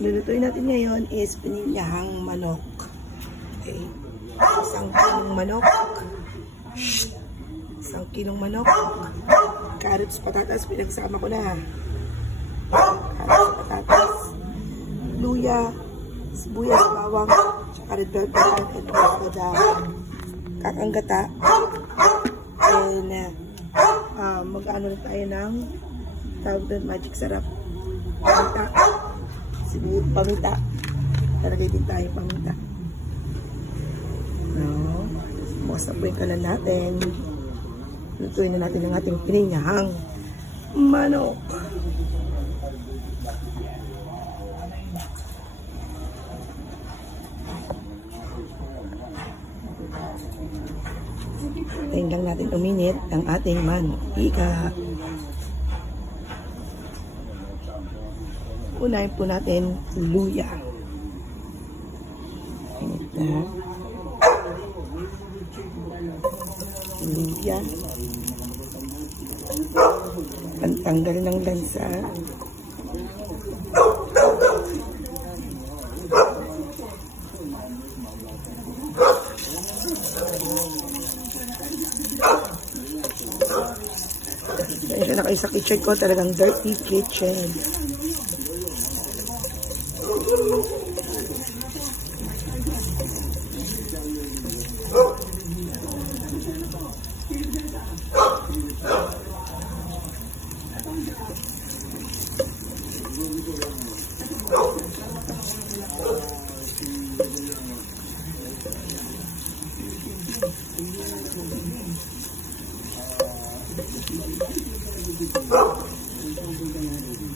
Lulutuin natin ngayon is pininyahang manok. Okay. Isang kilong manok. Carrots, patatas, pinagsama ko na. Carrots, patatas, luya, sibuyas, bawang, tsaka red bell pepper, at kakanggata. And mag-ano na tayo ng tawag doon, magic sarap. Paminta. Siguro paminta. Talagay din tayo paminta. No. Bukas na po yung kalan natin. Lutuin na natin ang ating pininyahang manok. Tayin lang natin uminit ang ating mantika. Unahin po natin luya. Init na. Luya. Pantanggal ng lansa. Kaya na kayo sa kitchen ko, talagang dirty kitchen.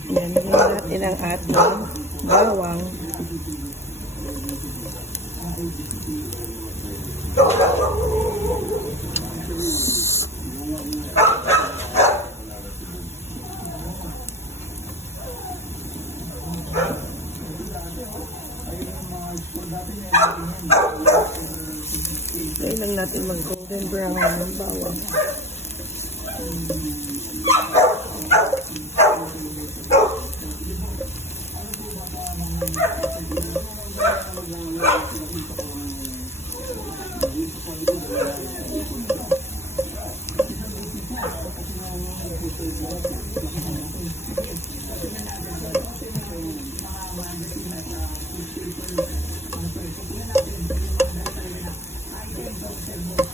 Yan, natin ang ating bawang. Ngayon lang natin mag-golden brown ng bawang.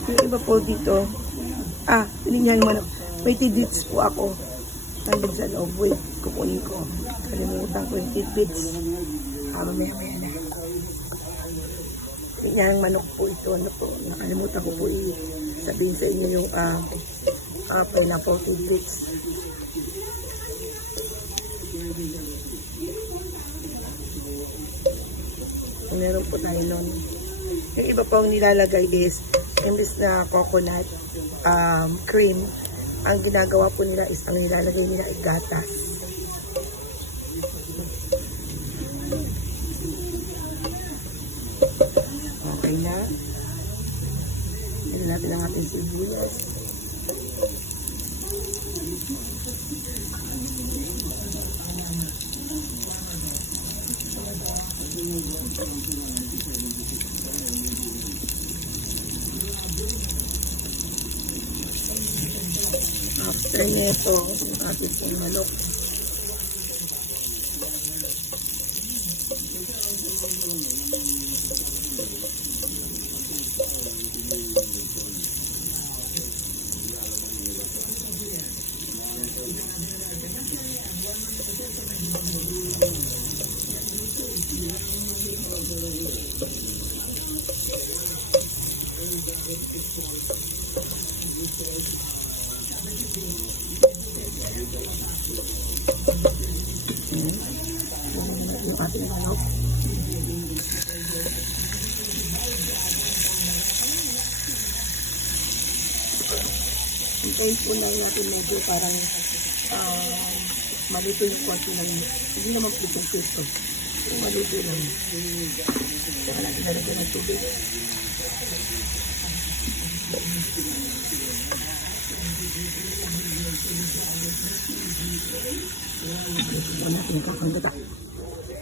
Yung iba po dito, pininyahang manok. May tidbits po ako. Nandun sa loob. Wait, kukunin ko. Kalimutan ko yung tidbits. Mamaya na. Pininyahang manok po ito. Ano po? Nakalimutan ko po sabihin sa inyo yung pineapple tidbits. Meron po tayo nun. Yung iba pong nilalagay is imbis na coconut cream, ang ginagawa po nila is ang nilalagay nila ay gatas. Okay na. Lagyan natin ang ating sibuyas. After nito, yung ating pong manok. Yung ating manok. Hintayin po na natin medyo parang malito yung konti lang. Hindi naman po itong pesto. Malito lang. Kaya natin nalagyan ng tubig. Ito natin yung kakanggata.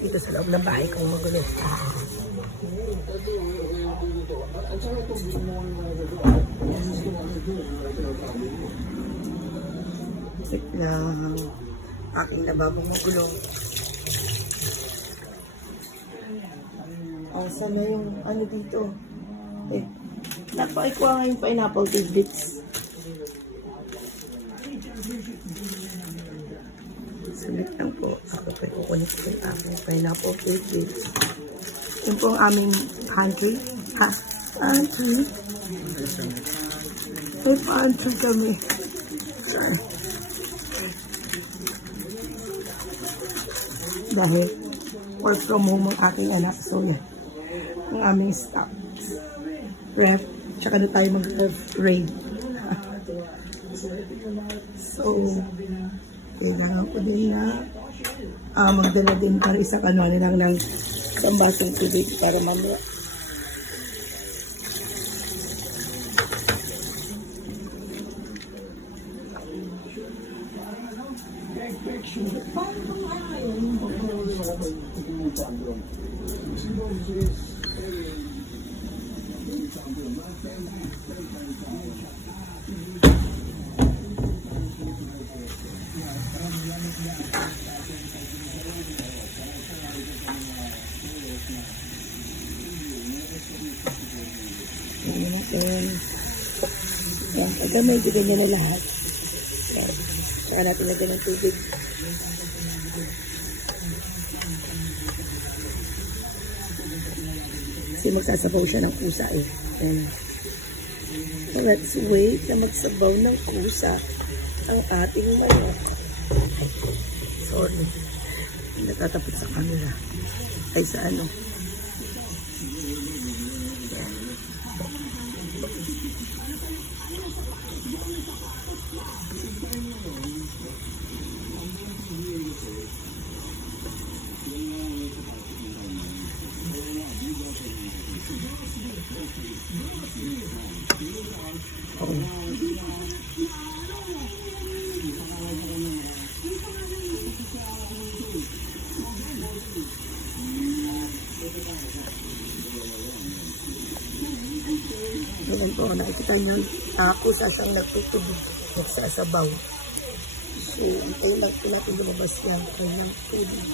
dito sa loob ng bahay kung magulo. Sit lang. Aking lababong magulo. Sana yung ano dito. Napaikuha nga yung pineapple tidbits. Sulit lang po. Ako pa kukunik ko yung aking pineapple tidbits. Yun po ang aming pantry. Pantry. May pantry kami. Sorry. Dahil work from home ang aking anak. So yan. Ang aming stock. Ref. Tsaka na tayo mag-ref raid. So, kailangan ko din na magdala din para isang ano lang ng isang basong tubig para mamaya. Yan, pagka medyo ganyan na lahat. Yan, saka natin lagyan ng tubig. Kasi magsasabaw siya ng kusa eh. Yan. So let's wait na magsabaw ng kusa ang ating manok. Sorry. Natatapot sa camera. Ay sa ano. Ayan po, nakikita niyo kusa siyang nagtutubig, nagsasabaw. So, ito lang po natin lumabas yan kanyang tubig.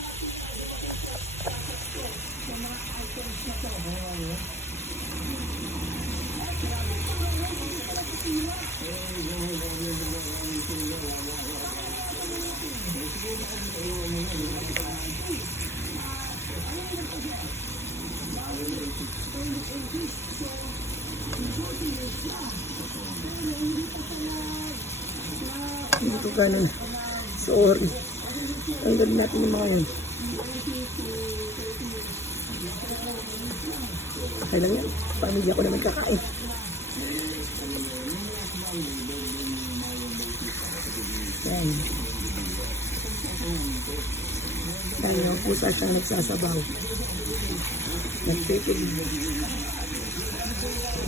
Hindi ko ganun. Sorry. Tanggalin natin yung mga yun. Okay lang yan. Pamilya ko naman kakain. Yan. Dahil yung pusa siyang nagsasabaw. Nagtitibig.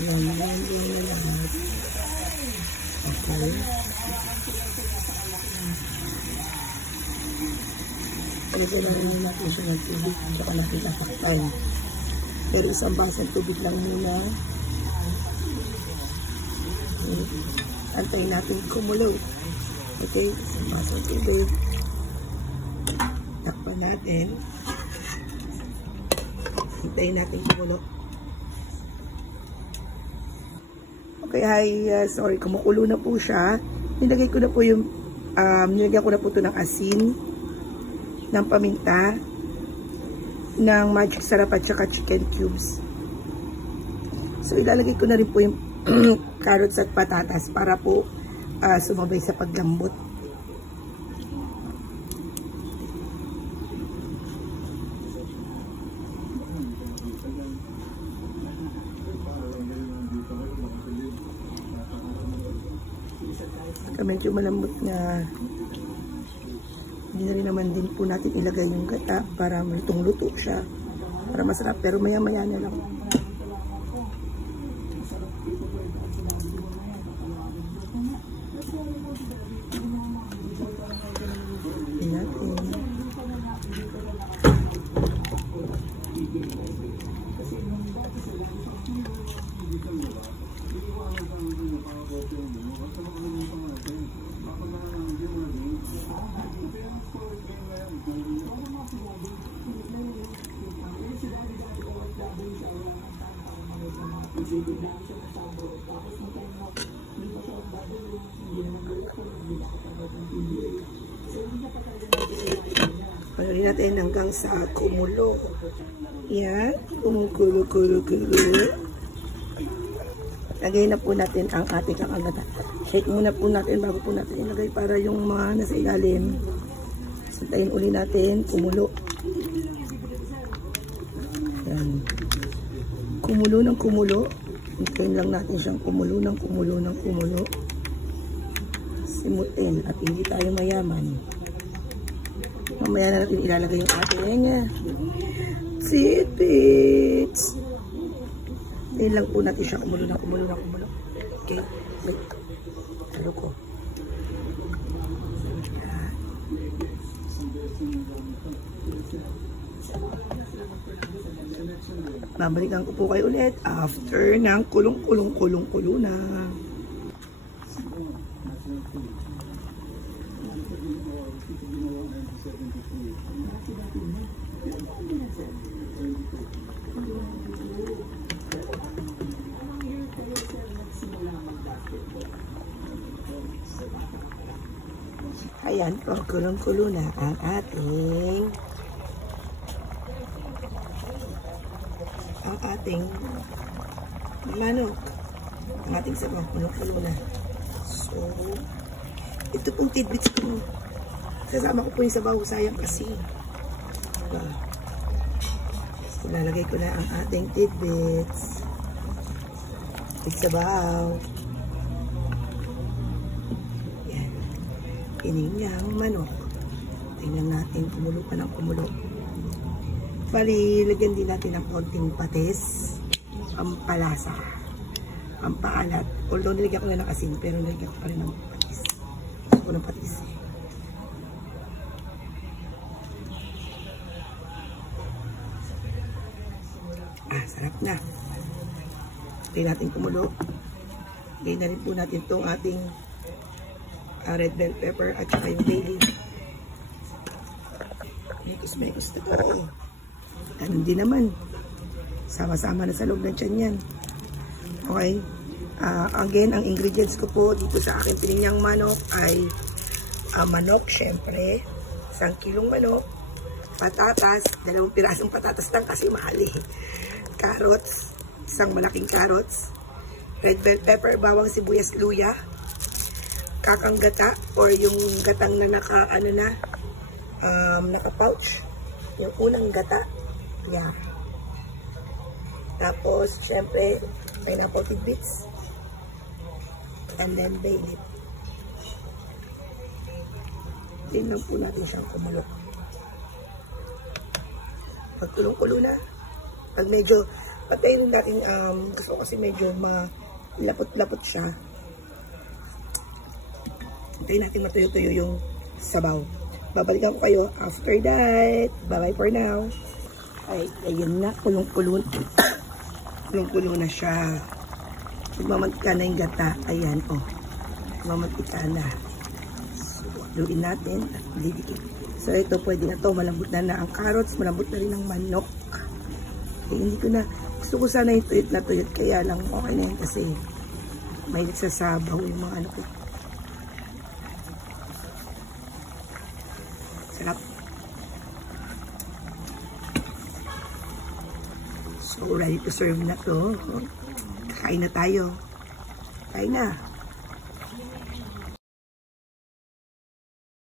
Yan. Yan na lahat. Okay. Pagkailangan nyo natin siya ng tubig tsaka natin tataktan. Pero isang basang tubig lang muna. Okay. Antayin natin kumulo. Okay, isang basang tubig. Takpan natin. Antayin natin kumulo. Okay, hi. Sorry, kumukulo na po siya. Nilagay ko na po yung, nilagyan ko na po ito ng asin, ng paminta, ng magic sarap at saka chicken cubes. So, ilalagay ko na rin po yung carrots at patatas para po sumabay sa paglambot. Medyo malambot na, hindi na rin naman din po natin ilagay yung gata para lutong-luto siya, para masarap, pero maya-maya na lang. Natin. Panurin natin hanggang sa kumulo. Yan. Kumukulo-kulo-kulo. Lagay na po natin ang ating kakagata. Shake muna po natin bago po natin ilagay para yung mga nasa ilalim. Santayin uli natin. Kumulo. Yan. Kumulo ng kumulo. Hintayin lang natin siyang kumulo ng kumulo ng kumulo. Simutin at hindi tayo mayaman. Mamaya na natin ilalagay yung ating tidbits. Ngayon lang po natin siya kumulo ng kumulo ng kumulo. Okay? Wait. Halo ko. Babalikan ko po kayo ulit after ng kulong-kulong-kulong-kulo na. Ayan po, kulong-kulo na ang ating manok. Ang ating sabaw, kulong-kulo na. So, ito pong tidbits ko. Sasama ko po yung sabaw, sayang kasi. So, lalagay ko na ang ating tidbits. Sabaw. Ininyang manok. Tingnan natin, kumulo pa ng kumulo. Bali, lagyan din natin ng konting patis, pampalasa, pampaalat. Although nilagyan ko na ng asin, pero nilagyan ko pa rin ng patis. Gusto ko ng patis. Sarap na. Lagyan natin kumulo. Lagyan na rin po natin itong ating red bell pepper at saka yung bay leaf. Mekos-mekos na to. Ganun din naman. Sama-sama na sa loob ng tiyan yan. Okay. Again, ang ingredients ko po dito sa aking pininyang manok ay manok, syempre. 1 kilong manok. Patatas. 2 pirasong patatas lang kasi mahal eh. Carrots. 1 malaking carrots. Red bell pepper, bawang, sibuyas, luya. Kakang gata or yung gatang na naka-pouch. Yung unang gata. Yeah. Tapos, syempre, pineapple tidbits. And then, bay leaf. Tingnan po natin siyang kumulo. Pag tulong-kulo na, pag medyo, patayin natin, gusto ko kasi medyo malapot-lapot siya. Hintayin natin matuyo-tuyo yung sabaw. Babalikan ko kayo after that. Bye-bye for now. Ay, ayun na. Kulong-kulo. Kulong-kulo na siya. Magmamantika na yung gata. Ayan, oh. Magmamantika na. So, haluin natin at didikit. So, ito pwede na to. Malambot na ang carrots. Malambot na rin ang manok. Eh, hindi ko na. Gusto ko sana yung tuyot na tuyot. Kaya lang okay na yun kasi may nagsasabaw yung mga ano ko. Sarap. So, ready to serve na to. Kain na tayo. Kain na.